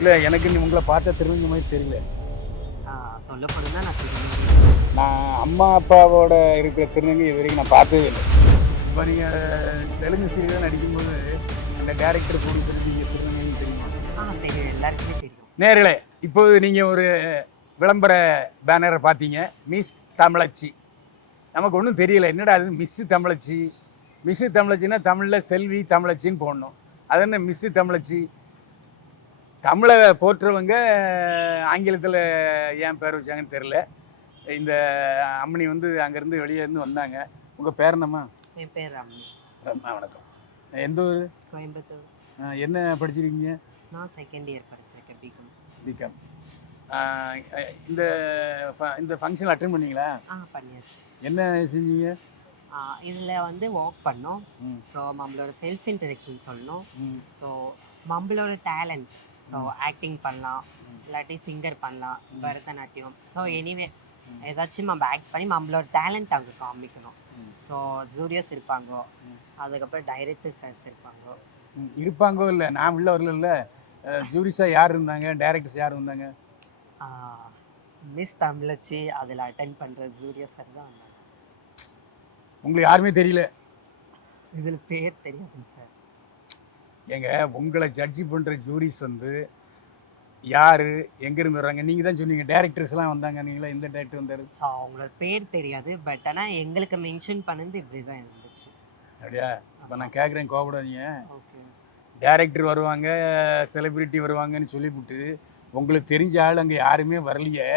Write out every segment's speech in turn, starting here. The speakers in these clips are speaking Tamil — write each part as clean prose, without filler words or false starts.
இல்லை எனக்கு உங்களை பார்த்தா தெரிஞ்ச மாதிரி தெரியல. சொல்லப்படுன்னா நான் திருநெல்வேலி. நான் அம்மா அப்பாவோட இருக்கிற திருநங்கை இது வரைக்கும் நான் பார்த்ததே இல்லை. இப்போ நீங்கள் தெலுங்கு சீரியல் நடிக்கும்போது அந்த டேரக்டர் ப்ரொடியூசர் நீங்கள் திருநங்கைன்னு தெரியுமா? தெரியும், எல்லாருக்குமே தெரியும். நேர்களே, இப்போது நீங்கள் ஒரு விளம்பர பேனரை பார்த்தீங்க, மிஸ் தமிழச்சி. நமக்கு ஒன்றும் தெரியல, என்னடா அது மிஸ்ஸு தமிழச்சி. மிஸ்ஸு தமிழச்சின்னா தமிழில் செல்வி தமிழச்சின்னு போடணும். அது என்ன மிஸ்ஸு தமிழச்சி? தமிழை போற்றுறவங்க ஆங்கிலத்தில் ஏன் பேர் வச்சாங்கன்னு தெரில. இந்த அம்மனி வந்து அங்கேருந்து வெளியே இருந்து வந்தாங்க. உங்கள் பேர் என்னம்மா? என் பேர் ரம்யா. ரம்யா, வணக்கம். எந்த ஊர்? கோயம்புத்தூர். என்ன படிச்சிருக்கீங்க? நான் செகண்ட் இயர் படிச்சிருக்கேன், பிகாம். பிகாம். இந்த இந்த ஃபங்க்ஷன் அட்டன் பண்ணீங்களா? பண்ணியாச்சு. என்ன செஞ்சீங்க? இதில் வந்து ஒர்க் பண்ணோம். ஸோ நம்மளோட செல்ஃப் இன்ட்ரடக்ஷன் சொல்லணும். ஸோ நம்மளோட டேலண்ட், ஸோ ஆக்டிங் பண்ணலாம், இல்லாட்டி சிங்கர் பண்ணலாம், பரதநாட்டியம். ஸோ எனிவே ஏதாச்சும் நம்ம ஆக்ட் பண்ணி நம்மளோட டேலண்ட் அங்கே காமிக்கணும். ஸோ ஜூடியோஸ் இருப்பாங்க, அதுக்கப்புறம் டைரக்டர் சார்ஸ் இருப்பாங்கோ. இல்லை நான் உள்ள வரல. ஜூரிஸாக யார் இருந்தாங்க, டைரக்டர்ஸ் யார் இருந்தாங்க? மிஸ் தமிழச்சி அதில் அட்டென்ட் பண்ணுற ஜூடியோ சார் தான் வந்தாங்க. உங்களுக்கு யாருமே தெரியல? இதில் பேர் தெரியாதுங்க சார். ஏங்க, உங்களை ஜட்ஜி பண்ணுற ஜூரிஸ் வந்து யார், எங்கேருந்து வர்றாங்க? நீங்கள் தான் சொன்னீங்க டேரக்டர்ஸ்லாம் வந்தாங்க. நீங்களா எந்த டேரக்டர் வந்தார்? ஸோ அவங்களோட பேர் தெரியாது, பட் ஆனால் எங்களுக்கு மென்ஷன் பண்ணது இப்படி தான் இருந்துச்சு. அப்படியா? இப்போ நான் கேட்குறேன், கோவப்படாதீங்க. ஓகே. டேரக்டர் வருவாங்க, செலிப்ரிட்டி வருவாங்கன்னு சொல்லிவிட்டு உங்களுக்கு தெரிஞ்ச ஆள் அங்கே யாருமே வரலையே.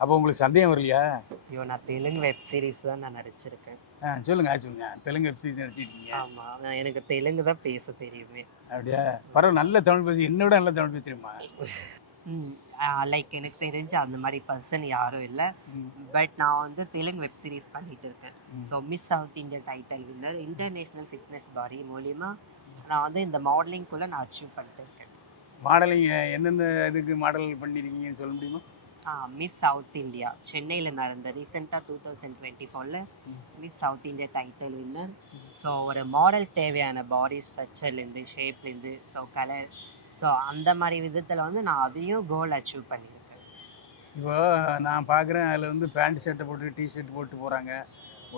அப்போ உங்களுக்கு சந்தேகம் வரலையா? ஐயோ, நான் தெலுங்கு வெப் சீரிஸ் தான் நான் நடிச்சிருக்கேன். சொல்லுங்க. தெலுங்கு வெப் சீரிஸ் நடிச்சிருக்கீங்க? ஆமாம், எனக்கு தெலுங்கு தான் பேச தெரியுமே. அப்படியா? பரவாயில்ல, நல்ல தமிழ் பேசி, என்னோட நல்ல தமிழ் பேசுறீமா? லைக் எனக்கு தெரிஞ்ச அந்த மாதிரி பர்சன் யாரும் இல்லை. பட் நான் வந்து தெலுங்கு வெப் சீரிஸ் பண்ணிட்டு இருக்கேன். So miss south India title winner international fitness பாடி மூலிமா நான் வந்து இந்த மாடலிங்குள்ளே நான் அச்சீவ் பண்ணிட்டு இருக்கேன். மாடலிங் எந்தெந்த இதுக்கு மாடல் பண்ணியிருக்கீங்கன்னு சொல்ல முடியுமா? மிஸ் சவுத் இந்தியா சென்னையில் நடந்த ரீசெண்டாக 2024 miss south India title winner. So ஒரு மாடல் தேவையான பாடி ஸ்ட்ரக்சர்லேருந்து, ஷேப்லேருந்து, ஸோ கலர், ஸோ அந்த மாதிரி விதத்தில் வந்து நான் அதையும் கோல் அச்சீவ் பண்ணியிருக்கேன். இப்போ நான் பார்க்குறேன், அதில் வந்து பேண்ட் ஷர்ட்டை போட்டு டிஷர்ட் போட்டு போகிறாங்க.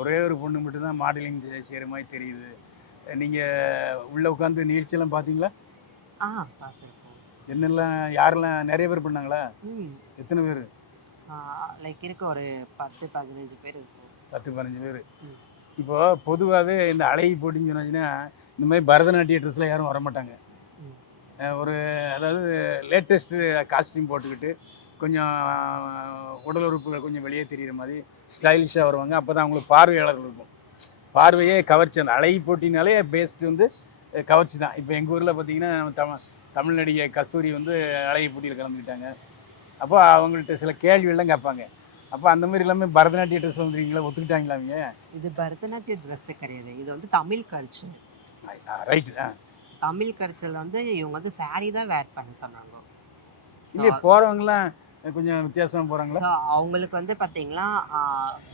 ஒரே ஒரு பொண்ணு மட்டும்தான் மாடலிங் செய்கிற மாதிரி தெரியுது. நீங்கள் உள்ளே உட்காந்து நிகழ்ச்சியெல்லாம் பார்த்தீங்களா? பார்த்துருக்கோம். என்னெல்லாம் யாரெல்லாம் நிறைய பேர் பண்ணாங்களா? எத்தனை பேர்? லைக் இருக்க ஒரு 10-15 பேர் இருக்கும். 10-15 பேர். இப்போ பொதுவாகவே இந்த அழகி போட்டின்னு சொன்னாச்சுன்னா இந்த மாதிரி பரதநாட்டிய ட்ரெஸ்ஸில் யாரும் வரமாட்டாங்க. ஒரு அதாவது லேட்டஸ்ட்டு காஸ்டியூம் போட்டுக்கிட்டு கொஞ்சம் உடல் உறுப்புகள் கொஞ்சம் வெளியே தெரிகிற மாதிரி ஸ்டைலிஷாக வருவாங்க. அப்போ தான் அவங்களுக்கு பார்வையாளர்கள் இருக்கும். பார்வையே கவர்ச்சி. அந்த அழகி போட்டினாலே பேஸ்ட்டு வந்து கவர்ச்சி தான். இப்போ எங்கள் ஊரில் பார்த்திங்கன்னா தமிழ் நடிகை கஸ்தூரி வந்து அழகி போட்டியில் கலந்துக்கிட்டாங்க. அப்போ அவங்கள்ட்ட சில கேள்வியெல்லாம் கேட்பாங்க. அப்போ அந்த மாதிரி எல்லாமே பரதநாட்டிய ட்ரெஸ் வந்துருக்கீங்களா, ஒத்துக்கிட்டாங்களா அவங்க? இது பரதநாட்டிய ட்ரெஸ்ஸு கிடையாது, இது வந்து தமிழ் கல்ச்சர். ரைட்டு. தமிழ் கல்ச்சரில் வந்து இவங்க வந்து சாரீ தான் வேர் பண்ண சொன்னாங்க. இல்லை, போகிறவங்களாம் கொஞ்சம் வித்தியாசமாக போகிறாங்களா? ஸோ அவங்களுக்கு வந்து பார்த்தீங்கன்னா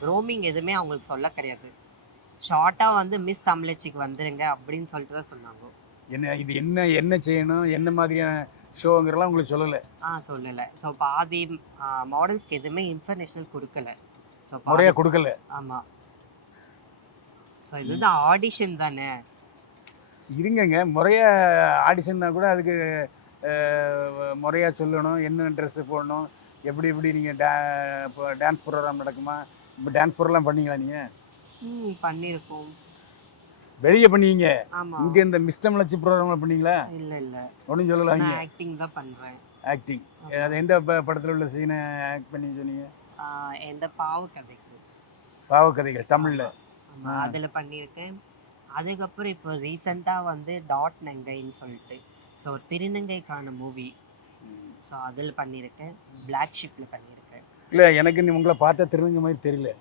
க்ரோமிங் எதுவுமே அவங்களுக்கு சொல்ல கிடையாது. ஷார்ட்டாக வந்து மிஸ் தமிழச்சிக்கு வந்துடுங்க அப்படின்னு சொல்லிட்டு தான் சொன்னாங்க. இது என்ன செய்யணும், என்ன மாதிரியான ஷோங்கிறலாம் உங்களுக்கு சொல்லலை? சொல்லலை. ஸோ பாதி மாடல்ஸ்க்கு எதுவுமே இன்ஃபர்மேஷன் கொடுக்கல. ஸோ முறையாக கொடுக்கல. ஆமாம். ஸோ இதுதான் ஆடிஷன் தானே. இருங்கங்க, முறையாக ஆடிஷன்னா கூட அதுக்கு முறையாக சொல்லணும், என்ன ட்ரெஸ்ஸு போடணும், எப்படி நீங்கள் இப்போ டான்ஸ் ப்ரோக்ராம் நடக்குமா? இப்போ டான்ஸ் ப்ரோக்ராம் பண்ணீங்களா நீங்கள்? பண்ணியிருக்கோம். வெளியே பண்ணீங்க? ஆமாம். இங்கே இந்த மிஸ் தமிழச்சி ப்ரோக்ராமில் பண்ணீங்களா? இல்லை ஒன்றும் சொல்லலாம். நான் ஆக்டிங் தான் பண்ணுறேன். ஆக்டிங்? அது எந்த படத்தில் உள்ள சீனை ஆக்ட் பண்ணி சொன்னீங்க? எந்த பாவக்கதைகள். பாவக்கதைகள் தமிழில்? அதில் பண்ணியிருக்கேன். அதுக்கப்புறம் இப்போ ரீசெண்டாக வந்து டாட் நங்கைன்னு சொல்லிட்டு, ஸோ திருநங்கைக்கான மூவி, ஸோ அதில் பண்ணியிருக்கேன். பிளாக் ஷிப்பில் பண்ணியிருக்கேன். இல்லை, எனக்கு உங்களை பார்த்தா திருநங்கை மாதிரி தெரியல.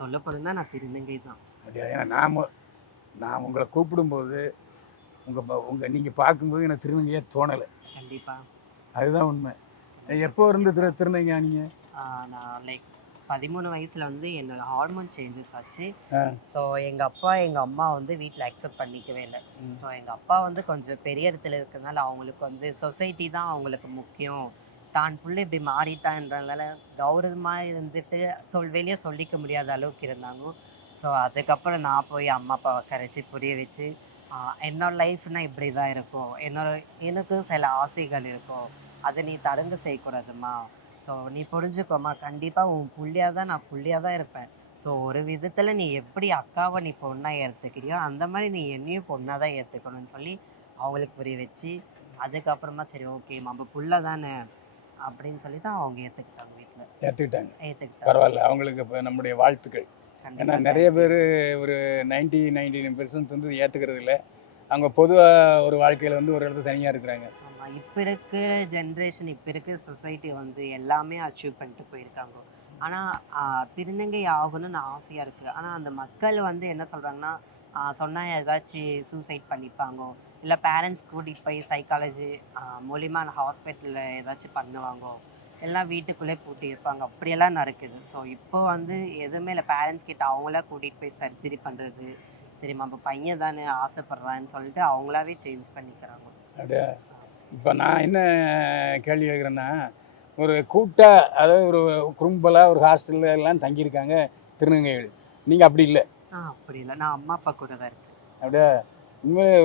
சொல்லப்படுன்னா நான் திருநங்கை தான். அப்படியா? ஏன்னா நான் உங்களை கூப்பிடும்போது நீங்கள் பார்க்கும்போது எனக்கு திருநங்கையாக தோணலை. கண்டிப்பாக. அதுதான் உண்மை. எப்போ இருந்து திருநங்கை நீங்கள்? நான் லைக் 13 வயசுல வந்து என்னோட ஹார்மோன் சேஞ்சஸ் ஆச்சு. ஆ. ஸோ எங்கள் அப்பா எங்கள் அம்மா வந்து வீட்டில் அக்செப்ட் பண்ணிக்கவே இல்லை. ஸோ எங்கள் அப்பா வந்து கொஞ்சம் பெரிய இடத்துல இருக்கிறதுனால அவங்களுக்கு வந்து சொசைட்டி தான் அவங்களுக்கு முக்கியம். தான் புள்ள இப்படி மாறிட்டான்றதுனால கௌரவமாக இருந்துட்டு வெளியே சொல்லிக்க முடியாத அளவுக்கு இருந்தாங்க. ஸோ அதுக்கப்புறம் நான் போய் அம்மா அப்பாவை கரைச்சி புரிய வச்சு என்னோட லைஃப்னா இப்படி தான் இருக்கும், எனக்கு சில ஆசைகள் இருக்கும், அதை நீ தடங்கு செய்யக்கூடாதும்மா. ஸோ நீ புரிஞ்சுக்கோமா, கண்டிப்பாக உன் புள்ளியாக தான் நான் புள்ளியாக தான் இருப்பேன். ஸோ ஒரு விதத்தில் நீ எப்படி அக்காவை நீ பொண்ணாக ஏற்றுக்கிறியோ அந்த மாதிரி நீ என்னையும் பொண்ணாக தான் ஏற்றுக்கணும்னு சொல்லி அவங்களுக்கு புரிய வச்சு, அதுக்கப்புறமா சரி ஓகே நம்ம புள்ள தானே அப்படின்னு சொல்லி தான் அவங்க ஏற்றுக்கிட்டாங்க, வீட்டில் ஏற்றுக்கிட்டாங்க. ஏற்றுக்கிட்டாங்க. பரவாயில்ல, அவங்களுக்கு இப்போ நம்முடைய வாழ்த்துக்கள். ஏன்னா நிறைய பேர் ஒரு 99% வந்து ஏற்றுக்கிறது இல்லை. அவங்க பொதுவாக ஒரு வாழ்க்கையில் வந்து ஒரு இடத்துல தனியாக இருக்கிறாங்க. ஆமாம், இப்போ இருக்கிற ஜென்ரேஷன், இப்போ இருக்கிற சொசைட்டி வந்து எல்லாமே அச்சீவ் பண்ணிட்டு போயிருக்காங்க. ஆனால் திருநங்கை ஆகணும்னு ஆசையாக இருக்குது. ஆனால் அந்த மக்கள் வந்து என்ன சொல்கிறாங்கன்னா, சொன்னால் ஏதாச்சும் சூசைட் பண்ணிப்பாங்க, இல்லை பேரண்ட்ஸ் கூட்டிகிட்டு போய் சைக்காலஜி மூலிமா ஹாஸ்பிட்டலில் ஏதாச்சும் பண்ணுவாங்க, எல்லாம் வீட்டுக்குள்ளே பூட்டி இருப்பாங்க, அப்படியெல்லாம் நடக்குது. ஸோ இப்போ வந்து எதுவுமே இல்லை, பேரண்ட்ஸ் கிட்ட அவங்களா கூட்டிகிட்டு போய் சர்ஜரி பண்ணுறது, சரி நம்ம பையன் தானே ஆசைப்படுறான்னு சொல்லிட்டு அவங்களாவே சேஞ்ச் பண்ணிக்கிறாங்க. அப்படியே இப்போ நான் என்ன கேள்வி கேட்குறேன்னா, ஒரு கூட்டாக, அதாவது ஒரு குறும்பலாக ஒரு ஹாஸ்டலில் எல்லாம் தங்கியிருக்காங்க திருநங்கைகள். நீங்கள் அப்படி இல்லை. அப்படி இல்லை, நான் அம்மா அப்பா கூட தான் இருக்கேன். அப்படியே உண்மையிலே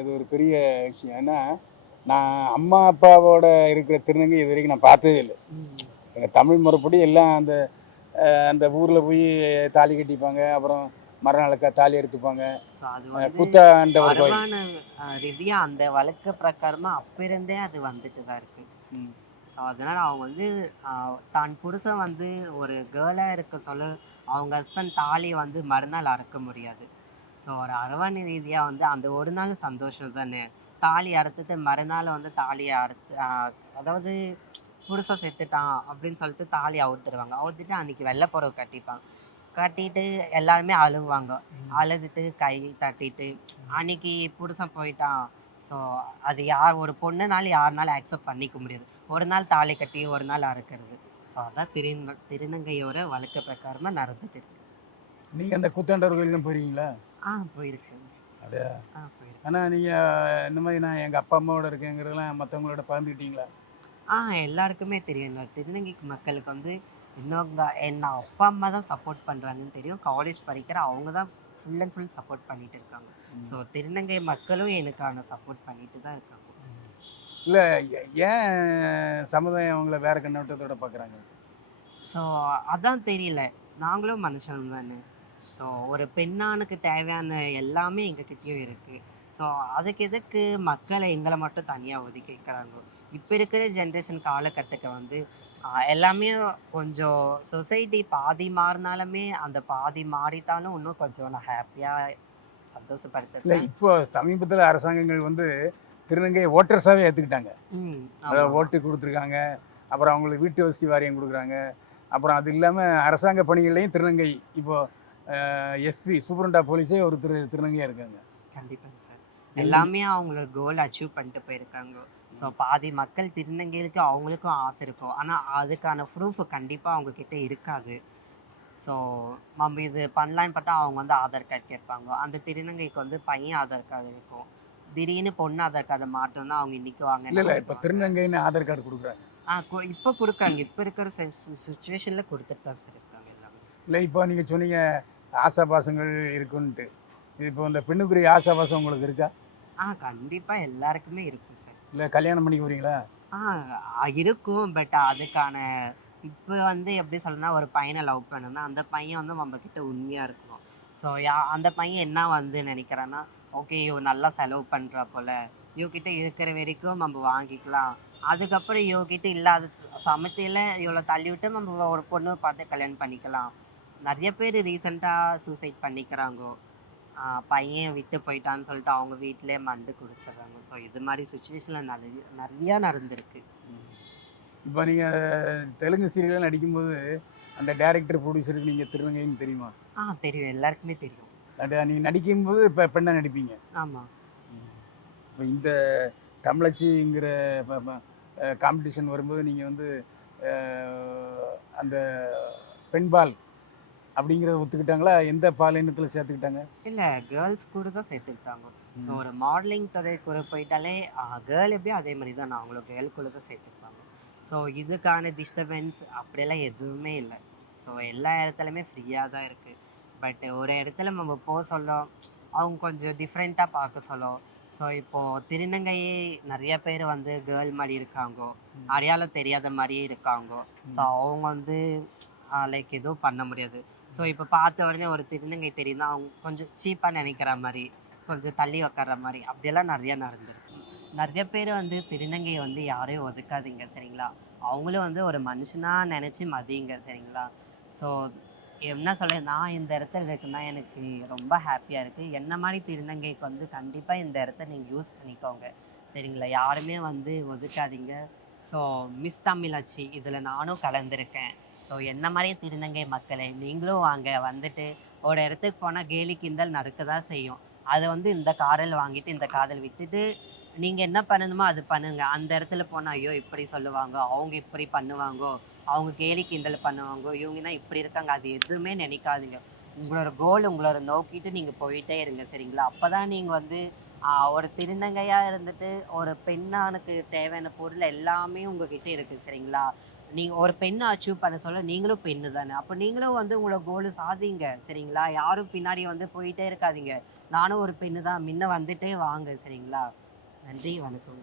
இது ஒரு பெரிய விஷயம். ஏன்னா நான் அம்மா அப்பாவோட இருக்கிற திருநங்கை இது வரைக்கும் நான் பார்த்ததே இல்லை. எங்கள் தமிழ் முறைப்படி எல்லாம் அந்த அந்த ஊரில் போய் தாலி கட்டிப்பாங்க, அப்புறம் மறுநாளுக்கா தாலி எடுத்துப்பாங்க. ஸோ அது வந்து புத்தாண்டவர் கோயில். வருமான ரீதியாக அந்த வழக்கு பிரகாரமாக அப்போ இருந்தே அது வந்துட்டு தான் இருக்கு. ஸோ அதனால் அவங்க வந்து தான் புருஷன் வந்து ஒரு கேர்ளாக இருக்க சொல்ல அவங்க ஹஸ்பண்ட் தாலியை வந்து மறுநாள் அறுக்க முடியாது. ஸோ ஒரு அரவாணி ரீதியாக வந்து அந்த ஒரு நாள் சந்தோஷம் தானே, தாலி அறுத்துட்டு மறுநாள் வந்து தாலியை அறுத்து அதாவது புருஷன் செத்துட்டான் அப்படின்னு சொல்லிட்டு தாலி அவுத்துருவாங்க. அவுத்துட்டு அன்னைக்கு வெள்ளை புடவை கட்டிப்பாங்க. கட்டிட்டு எல்லாருமே அழுவாங்க. அழுதுட்டு கை தட்டிட்டு அன்னைக்கு புருஷன் போயிட்டான். ஸோ அது ஒரு பொண்ணுனால யாருனாலும் அக்செப்ட் பண்ணிக்க முடியாது. ஒரு நாள் தாலி கட்டி ஒரு நாள் அறுக்கிறது. ஸோ அதான் திருநங்கையோட வழக்கு பிரகாரமாக நடந்துட்டு இருக்கு. நீங்கள் அந்த புத்தாண்டவர் கோயிலும் போயிருக்கீங்களா? போயிருக்கேன். அப்படியா? போயிருக்கேன். ஆனால் நீங்கள் இந்த மாதிரி நான் எங்கள் அப்பா அம்மாவோட இருக்கேங்கிறதெல்லாம் மற்றவங்களோட பகிர்ந்துக்கிட்டீங்களா? எல்லாருக்குமே தெரியும். என்னோட திருநங்கை மக்களுக்கு வந்து இன்னொங்க என்ன அப்பா அம்மா தான் சப்போர்ட் பண்ணுறாங்கன்னு தெரியும். காலேஜ் படிக்கிற அவங்க தான் ஃபுல் அண்ட் ஃபுல் சப்போர்ட் பண்ணிட்டு இருக்காங்க. ஸோ திருநங்கை மக்களும் எனக்கான சப்போர்ட் பண்ணிட்டு தான் இருக்காங்க. இல்லை, ஏன் சமுதாயம் அவங்கள வேற கண்ணோட்டத்தோட பார்க்குறாங்க? ஸோ அதான் தெரியல. நாங்களும் மனுஷன் தானே. ஸோ ஒரு பெண்ணானுக்கு தேவையான எல்லாமே எங்ககிட்டயும் இருக்குது. ஸோ அதுக்கு எதுக்கு மக்களை எங்களை மட்டும் தனியாக ஒதுக்கி வைக்கிறாங்க? இப்போ இருக்கிற ஜென்ரேஷன் காலகட்டத்துக்கு வந்து எல்லாமே கொஞ்சம் சொசைட்டி பாதி மாறினாலுமே அந்த பாதி மாறிட்டாலும் இன்னும் கொஞ்சம் நான் ஹாப்பியாக இல்லை, சந்தோஷப்படுத்துறேன். இப்போ சமீபத்தில் அரசாங்கங்கள் வந்து திருநங்கை ஓட்டர்ஸாகவே ஏற்றுக்கிட்டாங்க. அதாவது ஓட்டு கொடுத்துருக்காங்க, அப்புறம் அவங்களுக்கு வீட்டு வசதி வாரியம் கொடுக்குறாங்க, அப்புறம் அது இல்லாமல் அரசாங்க பணிகள்லையும் திருநங்கை இப்போது எஸ்பி சூப்பரண்டா போலீஸே ஒரு திருநங்கையாக இருக்காங்க. கண்டிப்பாங்க சார். எல்லாமே அவங்களோட கோல் அச்சீவ் பண்ணிட்டு போயிருக்காங்க. ஸோ பாதி மக்கள் திருநங்கைகளுக்கு அவங்களுக்கும் ஆசை இருக்கும், ஆனால் அதுக்கான ப்ரூஃப் கண்டிப்பாக அவங்கக்கிட்ட இருக்காது. ஸோ நம்ம இது பண்ணலான்னு பார்த்தா அவங்க வந்து ஆதார் கார்டு கேட்பாங்க. அந்த திருநங்கைக்கு வந்து பையன் ஆதார் கார்டு இருக்கும். திடீர்னு பொண்ணு ஆதார் கார்டை மாட்டோம்னா அவங்க இன்னைக்கு இல்லை வாங்க. இப்போ திருநங்கைன்னு ஆதார் கார்டு கொடுக்குறாங்க. இப்போ கொடுக்குறாங்க. இப்போ இருக்கிற சுச்சுவேஷனில் கொடுத்துட்டு தான் சார் இருக்காங்க எல்லாமே. இல்லை, இப்போ நீங்கள் சொன்னீங்க ஆசாபாசங்கள் இருக்குன்ட்டு. இப்போ இந்த பெண்ணுக்குரிய ஆசாபாசம் உங்களுக்கு இருக்கா? கண்டிப்பாக எல்லாருக்குமே இருக்கும் சார். இல்லை, கல்யாணம் பண்ணிக்க போறீங்களா? இருக்கும். பட் அதுக்கான இப்போ வந்து எப்படி சொல்லணும்னா, ஒரு பையனை லவ் பண்ணோம்னா அந்த பையன் வந்து நம்மக்கிட்ட உண்மையாக இருக்கணும். ஸோ அந்த பையன் என்ன வந்து நினைக்கிறான்னா, ஓகே இவ நல்லா செலவு பண்ணுறா போல், இவக்கிட்ட இருக்கிற வரைக்கும் நம்ம வாங்கிக்கலாம், அதுக்கப்புறம் இவக்கிட்ட இல்லாத சமயத்தில் இவ்வளோ தள்ளி விட்டு நம்ம ஒரு பொண்ணு பார்த்து கல்யாணம் பண்ணிக்கலாம். நிறைய பேர் ரீசெண்டாக சூசைட் பண்ணிக்கிறாங்க. பையன் விட்டு போயிட்டான்னு சொல்லிட்டு அவங்க வீட்டிலே மண்டு குடிச்சிடுறாங்க. ஸோ இது மாதிரி சுச்சுவேஷனில் நிறையா நடந்திருக்கு. இப்போ நீங்கள் தெலுங்கு சீரியலில் நடிக்கும்போது அந்த டைரக்டர் ப்ரொடியூசருக்கு நீங்கள் திருநங்கைன்னு தெரியுமா? தெரியும், எல்லாருக்குமே தெரியும். நீ நடிக்கும்போது இப்போ பெண்ணாக நடிப்பீங்க. ஆமாம். இப்போ இந்த தமிழச்சிங்கிற காம்படிஷன் வரும்போது நீங்கள் வந்து அந்த பெண்பால் அப்படிங்கிறத ஒத்துக்கிட்டாங்களா? எந்த பாலினத்தில் சேர்த்துக்கிட்டாங்க? இல்லை, கேர்ள்ஸ் கூட தான் சேர்த்துக்கிட்டாங்க. ஸோ ஒரு மாடலிங் துறை கூட போயிட்டாலே கேர்ள் எப்படியோ அதே மாதிரி தான் நான் அவங்கள கேர்ள் கூட தான் சேர்த்துப்பாங்க. ஸோ இதுக்கான டிஸ்டர்பன்ஸ் அப்படியெல்லாம் எதுவுமே இல்லை. ஸோ எல்லா இடத்துலையுமே ஃப்ரீயாக தான் இருக்குது. பட் ஒரு இடத்துல நம்ம போக சொல்ல அவங்க கொஞ்சம் டிஃப்ரெண்ட்டாக பார்க்க சொல்லும். ஸோ இப்போது திருநங்கையே நிறைய பேர் வந்து கேர்ள் மாதிரி இருக்காங்க, அடையாளம் தெரியாத மாதிரியே இருக்காங்க. ஸோ அவங்க வந்து லைக் எதுவும் பண்ண முடியாது. ஸோ இப்போ பார்த்த உடனே ஒரு திருநங்கை தெரியும்னா அவங்க கொஞ்சம் சீப்பாக நினைக்கிற மாதிரி, கொஞ்சம் தள்ளி உக்கார்ற மாதிரி அப்படியெல்லாம் நிறையா நடந்திருக்கு. நிறைய பேர் வந்து திருநங்கையை வந்து யாரையும் ஒதுக்காதீங்க சரிங்களா? அவங்களும் வந்து ஒரு மனுஷனாக நினச்சி மதிங்க சரிங்களா? ஸோ என்ன சொல்ல, நான் இந்த இடத்துல இருக்குன்னா எனக்கு ரொம்ப ஹாப்பியாக இருக்குது. என்ன மாதிரி திருநங்கைக்கு வந்து கண்டிப்பாக இந்த இடத்த நீங்கள் யூஸ் பண்ணிக்கோங்க சரிங்களா? யாருமே வந்து ஒதுக்காதீங்க. ஸோ மிஸ் தமிழாச்சி இதில் நானும் கலந்துருக்கேன். ஸோ என்ன மாதிரி திருநங்கை மக்களே நீங்களும் வாங்க, வந்துட்டு ஒரு இடத்துக்கு போனால் கேலி கிண்டல் நடக்க தான் செய்யும். அதை வந்து இந்த காதல் வாங்கிட்டு இந்த காதல் விட்டுட்டு நீங்கள் என்ன பண்ணணுமோ அது பண்ணுங்க. அந்த இடத்துல போனால் ஐயோ இப்படி சொல்லுவாங்க, அவங்க இப்படி பண்ணுவாங்க, அவங்க கேலி கிண்டல் பண்ணுவாங்க, இவங்கன்னா இப்படி இருக்காங்க, அது எதுவுமே நினைக்காதீங்க. உங்களோட கோல் உங்களோட நோக்கிட்டு நீங்கள் போயிட்டே இருங்க சரிங்களா? அப்போ தான் நீங்கள் வந்து ஒரு திருநங்கையாக இருந்துட்டு ஒரு பெண்ணானுக்கு தேவையான பொருள் எல்லாமே உங்ககிட்ட இருக்குது சரிங்களா? நீங்க ஒரு பெண்ண அச்சீவ் பண்ண சொல்ல நீங்களும் பெண்ணு தானே. அப்ப நீங்களும் வந்து உங்களோட கோல் சாதிங்க. சரிங்களா? யாரும் பின்னாடி வந்து போயிட்டே இருக்காதீங்க. நானும் ஒரு பெண்ணு தான். முன்ன வந்துட்டே வாங்க. சரிங்களா? நன்றி, வணக்கம்.